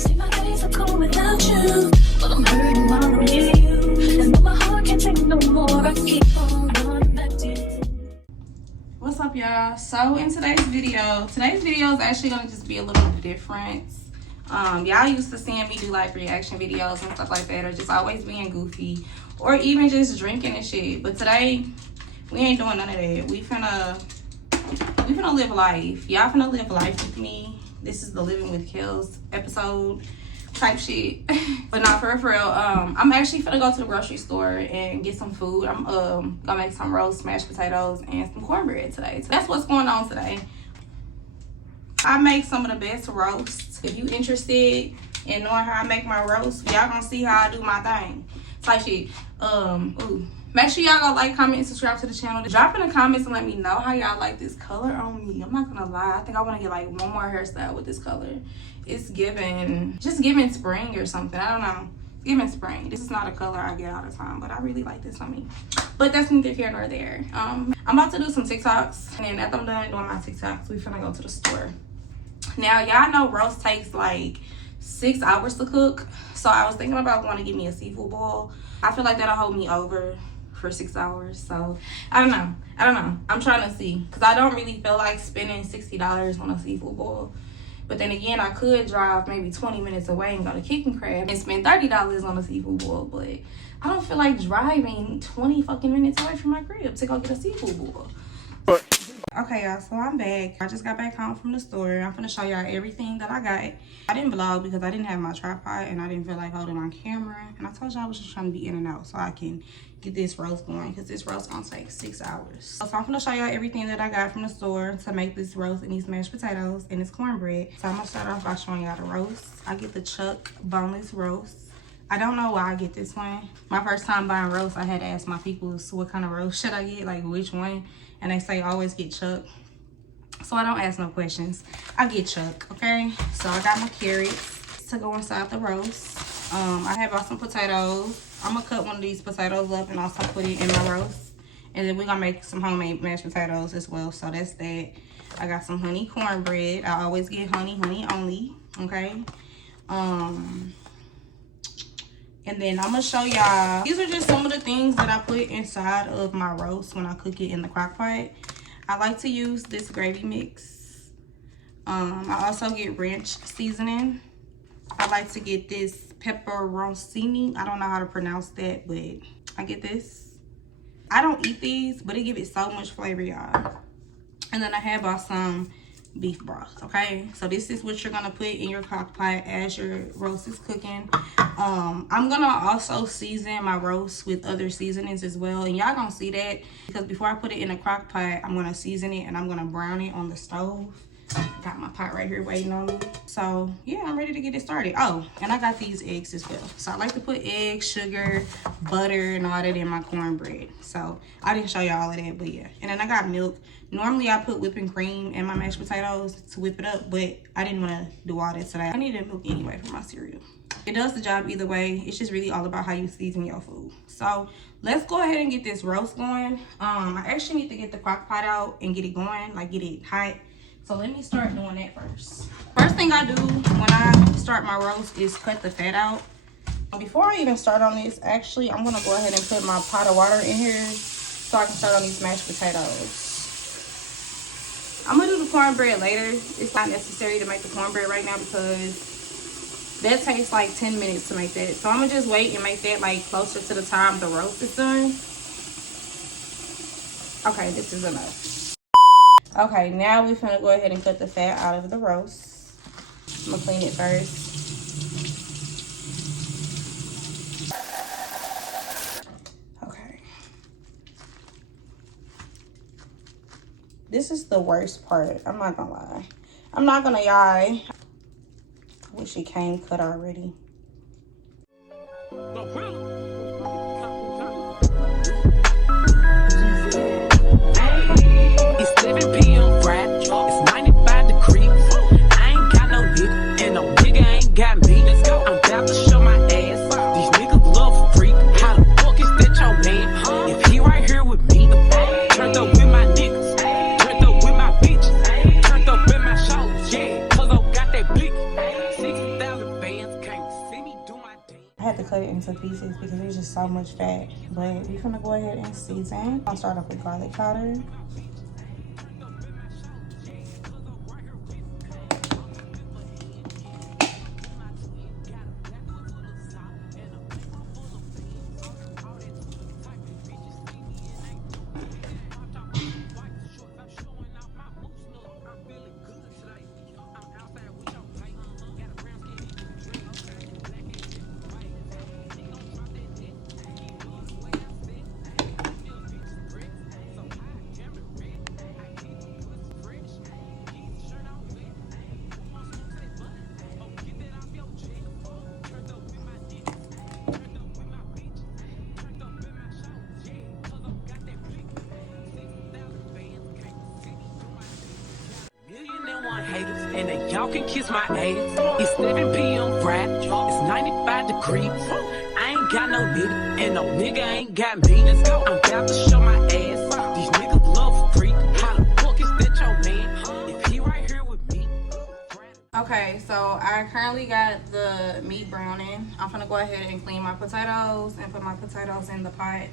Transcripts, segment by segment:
See my days are cold without you, but I'm hurting while I'm near you. And though my heart can't take no more, I keep on going back to you. What's up, y'all? So in today's video is actually gonna just be a little different. Y'all used to seeing me do like reaction videos and stuff like that, or just always being goofy, or even just drinking and shit. But today we ain't doing none of that. We finna live life. Y'all finna live life with me. This is the Living with Kels episode type shit. But not for real. I'm actually finna go to the grocery store and get some food. I'm gonna make some roast mashed potatoes and some cornbread today. So that's what's going on today. I make some of the best roasts. If you interested in knowing how I make my roast, y'all gonna see how I do my thing type shit. Make sure y'all go like, comment, and subscribe to the channel. Drop in the comments and let me know how y'all like this color on me. I'm not gonna lie, I think I want to get like one more hairstyle with this color. It's just giving spring or something. I don't know, giving spring. This is not a color I get all the time, but I really like this on me. But that's neither here nor there. I'm about to do some TikToks, and then after I'm done doing my TikToks, we finna go to the store. Now y'all know roast takes like 6 hours to cook, so I was thinking about going to get me a seafood boil. I feel like that'll hold me over for 6 hours, so I don't know. I'm trying to see, because I don't really feel like spending $60 on a seafood boil. But then again, I could drive maybe 20 minutes away and go to Kick and Crab and spend $30 on a seafood boil, but I don't feel like driving 20 fucking minutes away from my crib to go get a seafood boil. Okay, y'all, so I'm back. I just got back home from the store. I'm gonna show y'all everything that I got. I didn't vlog because I didn't have my tripod and I didn't feel like holding my camera. And I told y'all I was just trying to be in and out so I can get this roast going, because this roast gonna take 6 hours. So I'm gonna show y'all everything that I got from the store to make this roast and these mashed potatoes and this cornbread. So I'm gonna start off by showing y'all the roast. I get the Chuck boneless roast. I don't know why I get this one. My first time buying roast, I had to ask my people, so what kind of roast should I get, like which one? And they say always get Chuck. So I don't ask no questions. I get Chuck, okay? So I got my carrots to go inside the roast. I have bought some potatoes. I'm gonna cut one of these potatoes up and also put it in my roast. And then we're gonna make some homemade mashed potatoes as well. So that's that. I got some honey cornbread. I always get honey only, okay? And then I'm gonna show y'all, these are just some of the things that I put inside of my roast when I cook it in the crock pot. I like to use this gravy mix. I also get ranch seasoning. I like to get this pepperoncini. I don't know how to pronounce that, but I get this. I don't eat these, but it gives it so much flavor, y'all. And then I have bought some beef broth, okay? So this is what you're gonna put in your crock pot as your roast is cooking. I'm gonna also season my roast with other seasonings as well, and y'all gonna see that, because before I put it in a crock pot, I'm gonna season it and I'm gonna brown it on the stove. Got my pot right here waiting on me. So yeah, I'm ready to get it started. Oh, and I got these eggs as well. So I like to put eggs, sugar, butter, and all that in my cornbread. So I didn't show y'all all of that, but yeah. And then I got milk. Normally I put whipping cream in my mashed potatoes to whip it up, but I didn't want to do all that today. I needed milk anyway for my cereal. It does the job either way. It's just really all about how you season your food. So let's go ahead and get this roast going. I actually need to get the crock pot out and get it going, like get it hot. So let me start doing that first. First thing I do when I start my roast is cut the fat out. Before I even start on this, actually, I'm gonna go ahead and put my pot of water in here so I can start on these mashed potatoes. I'm gonna do the cornbread later. It's not necessary to make the cornbread right now because that takes like 10 minutes to make that. So I'm gonna just wait and make that like closer to the time the roast is done. Okay, this is enough. Okay, now we're gonna go ahead and cut the fat out of the roast. I'm gonna clean it first. Okay. This is the worst part. I'm not gonna lie. I'm not gonna lie. I wish it came cut already. It's 7 p.m. Friday. It's 95 degrees. I ain't got no nigga, and no nigga ain't got me. Let's go. I'm about to show my ass. These niggas love freak. How the fuck is that your man? If he right here with me, turned up with my niggas, turned up with my bitches, turned up with my shows, yeah. 'Cause I got that blick. 60,000 fans. to cut it into pieces because there's just so much fat. But we're gonna go ahead and season. I'll start off with garlic powder. And then y'all can kiss my ass. It's 7 p.m. Friday. It's 95 degrees. I ain't got no nigga, and no nigga ain't got me. Let's go. I'm about to show my ass. These niggas love a freak. How the fuck is that your man? If he right here with me. Okay, so I currently got the meat browning. I'm gonna go ahead and clean my potatoes and put my potatoes in the pot.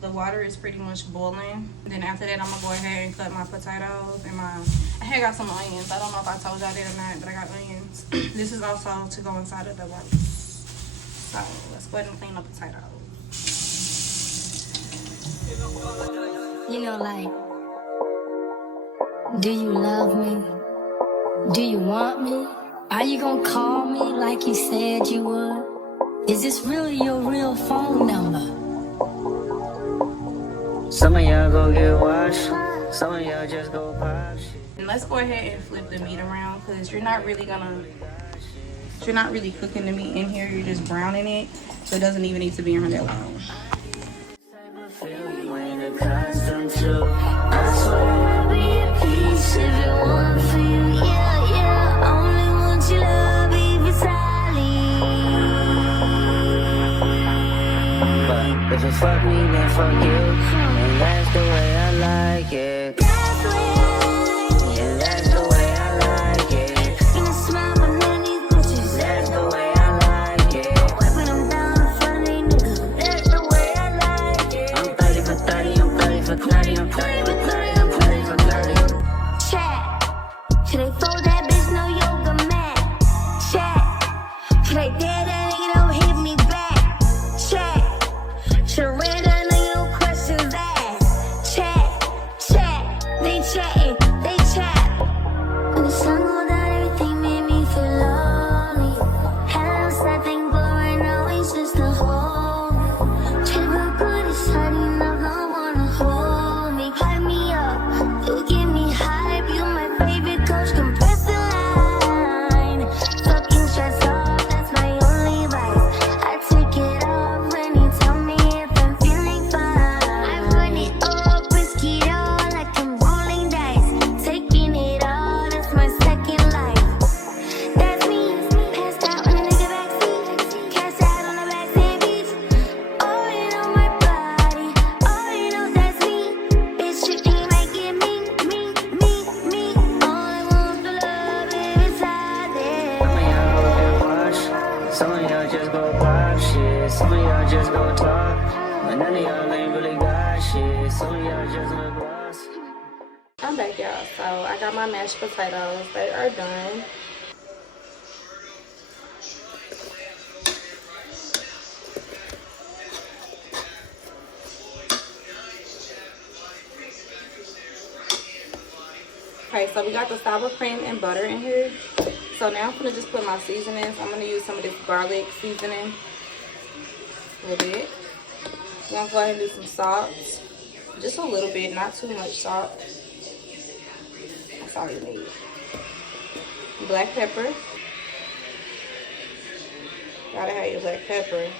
The water is pretty much boiling. Then after that, I'm gonna go ahead and cut my potatoes and I had got some onions. I don't know if I told y'all that or not, but I got onions. This is also to go inside of the rice. So let's go ahead and clean the potatoes. You know, like, do you love me? Do you want me? Are you gonna call me like you said you would? Is this really your real phone number? Some of y'all go get washed, some of y'all just go pop shit. And let's go ahead and flip the meat around because you're not really cooking the meat in here. You're just browning it, so it doesn't even need to be in here that long. You ain't accustomed to. I swear I'll be at peace if it weren't for you. Yeah, yeah. Only want your love if it's but if you fuck me, then fuck you. And that's the way I like it. That's the way I like it. And that's the way I like it. You can smile, but none of these bitches. That's the way I like it. I'm wiping them down in front of these niggas. That's the way I like it. I'm 30 for 30, I'm 30 for 30, I'm 30 for 30, I'm 30 for 30. Chat. Should they fold that bitch? No yoga mat. Chat. Should they dare that nigga? Don't hit me back. Chat. Should I read that nigga? No questions asked. Chat. They chatting, they chat. When the sun go down, everything made me feel lonely. Had a little sad thing, but right now it's just a hole. Try to feel good, it's hard enough, don't wanna hold me. Hype me up, you give me hype. You my favorite coach, compress the line. Fucking stress off, that's my only vice. I take it off when you tell me if I'm feeling fine. I run it up, risk it all like I'm rolling dice. Taking it all, that's my second life. That's me, passed out on a nigga backseat. Cast out on the backseat beach. Oh, you know my body. Oh, you know that's me. Bitch, you think you might get me. All I want for love is out there. Some of y'all go get washed. Some of y'all just go pop shit. Some of y'all just go talk. But none of y'all ain't really got shit. Some of y'all just look lost. I'm back, y'all. So I got my mashed potatoes. They are done. Okay, so we got the sour cream and butter in here. So now I'm gonna just put my seasonings. I'm gonna use some of this garlic seasoning. A little bit. I'm gonna go ahead and do some salt. Just a little bit, not too much salt. That's all you need. Black pepper. Gotta have your black pepper.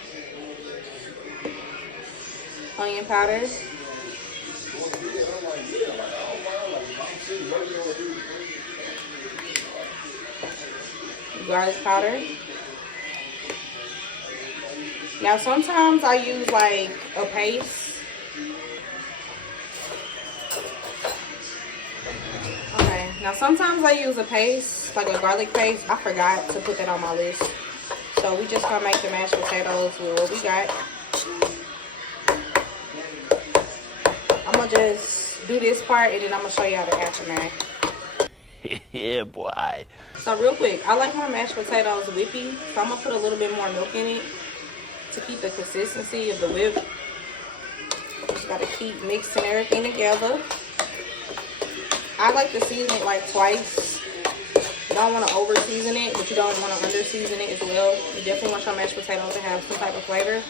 Onion powder. Garlic powder. Now sometimes I use like a paste. Okay, now sometimes I use a paste, like a garlic paste. I forgot to put that on my list. So we just gonna make the mashed potatoes with what we got. I'm gonna just do this part and then I'm gonna show y'all the aftermath. Yeah, boy. So real quick, I like my mashed potatoes whippy, so I'm gonna put a little bit more milk in it to keep the consistency of the whip. Just gotta keep mixing everything together. I like to season it like twice. You don't want to over season it, but you don't want to under season it as well. You definitely want your mashed potatoes to have some type of flavor.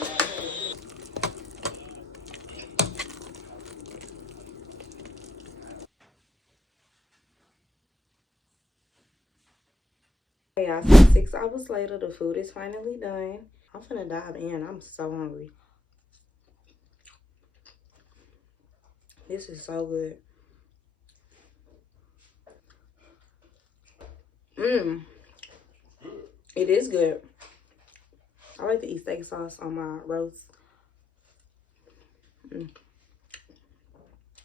Hey y'all, so 6 hours later, the food is finally done. I'm finna dive in. I'm so hungry. This is so good. It is good. I like to eat steak sauce on my roast.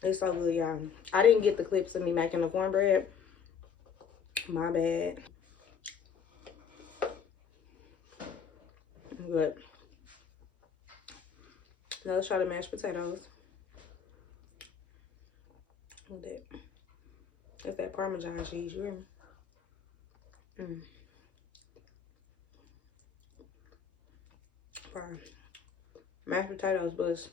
It's so good, y'all. I didn't get the clips of me making the cornbread. My bad. Good. Now let's try the mashed potatoes. Look at that. That's that Parmesan cheese, you hear me? Fire. Mashed potatoes, but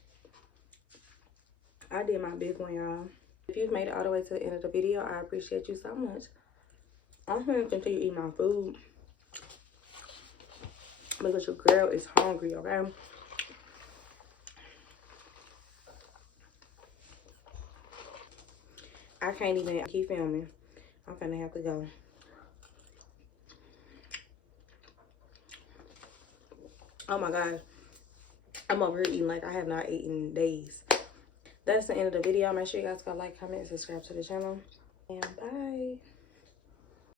I did my big one, y'all. If you've made it all the way to the end of the video, I appreciate you so much. I'm gonna continue eating my food because your girl is hungry, okay? I can't even keep filming. I'm gonna have to go. Oh my gosh. I'm over here eating like I have not eaten in days. That's the end of the video. Make sure you guys go like, comment, and subscribe to the channel. And bye.